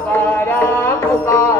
Mubarak, Mubarak.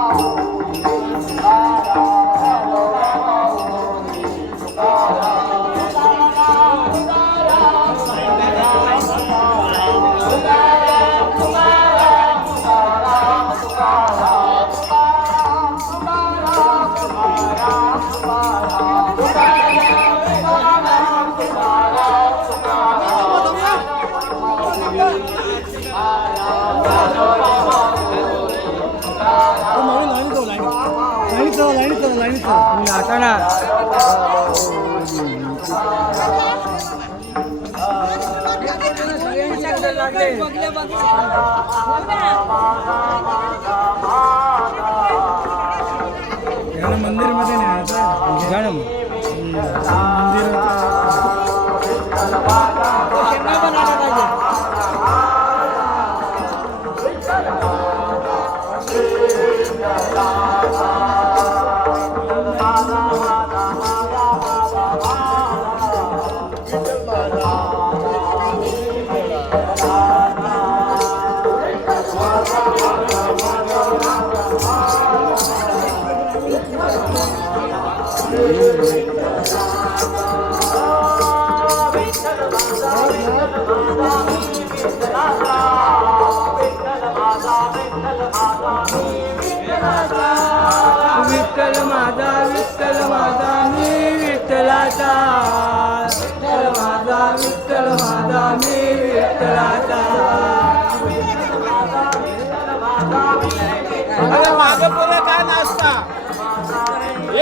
म्हणा मंदिरमध्ये नाही गाणं विठ्ठल माझा मी विठ्ठलाचा. विठ्ठल माझा विठ्ठल माझा मी विठ्ठलाचा. माग पुढे काय नाचता?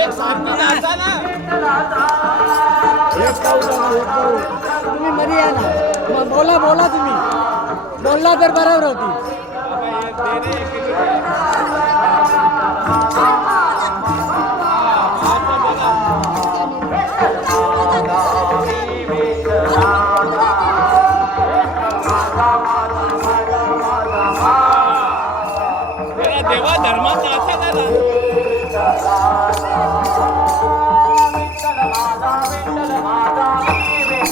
एक सारखी नाचा ना. एक तुम्ही मर्यादा. बोला बोला तुम्ही. बोलला तर बरोबर होती.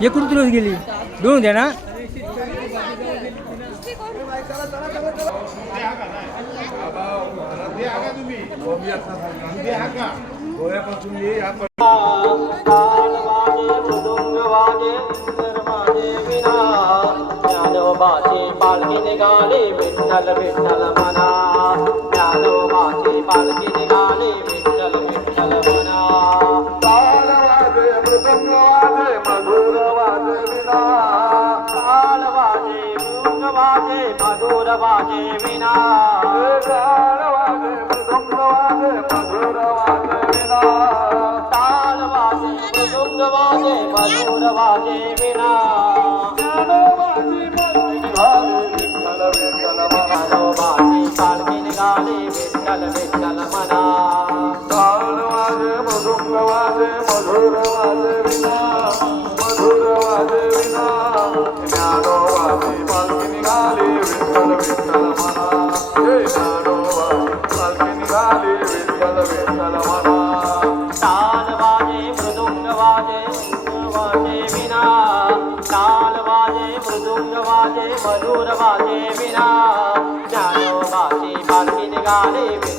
एकूण किलोच गेली. दोन द्या ना. पालखी निघाली विठ्ठल विठ्ठल म्हणा ज्ञानोबाची पालखी निघाली विठ्ठल वाजे मधुर वाजे विना। गाण वाजे मृदुंग वाजे मधुर वाजे विना। ताल वाजे मृदुंग वाजे मधुर वाजे विना। गाण वाजे विठ्ठल विठ्ठल मनालो वाजे काळजी निघाले विठ्ठल विठ्ठल मना। ताल वाजे मृदुंग वाजे मधुर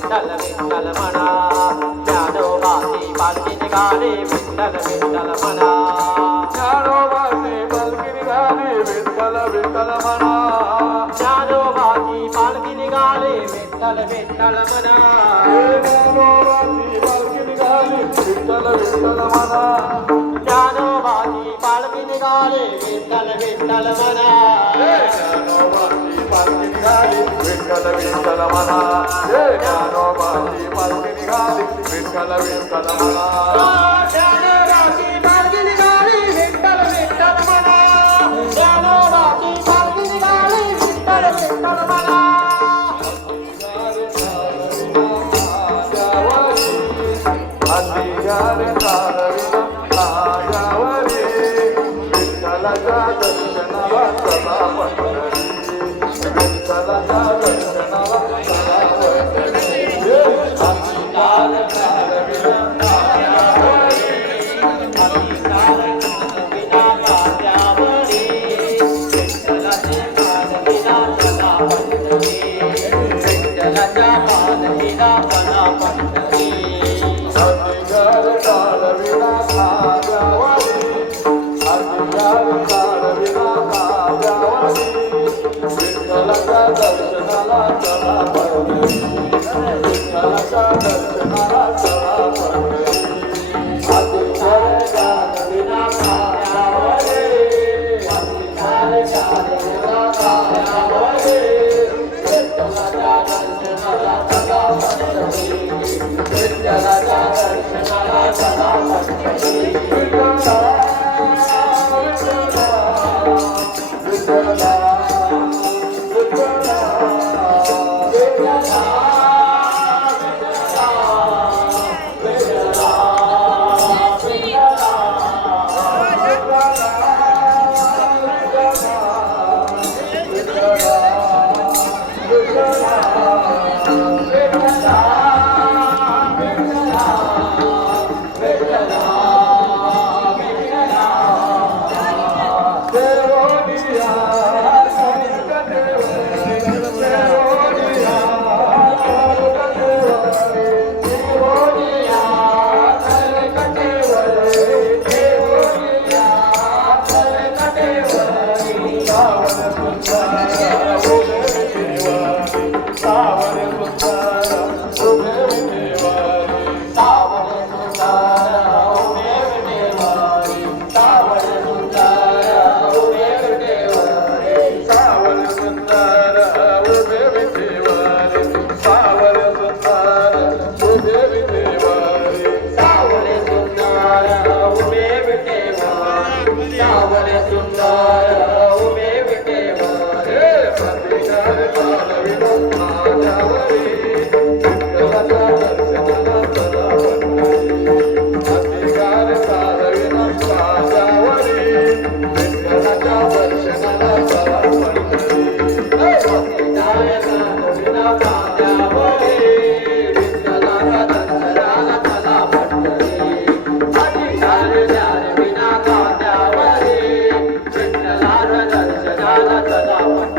विठ्ठल विठ्ठल म्हणा ज्ञानोबाची पालखी निघाली विठ्ठल विठ्ठल म्हणा ज्ञानोबाची पालखी निघाली विठ्ठल विठ्ठल म्हणा ज्ञानोबाची पालखी निघाली विठ्ठल विठ्ठल म्हणा ज्ञानोबाची पालखी निघाली विठ्ठल विठ्ठल म्हणा ज्ञानोबाची पालखी निघाली विठ्ठल विठ्ठल म्हणा ज्ञानोबाची पालखी निघाली विठ्ठल विठ्ठल म्हणा हे ज्ञानोबाची पालखी निघाली विठ्ठल विठ्ठल म्हणा ज्ञानोबाची विठ्ठला विठ्ठला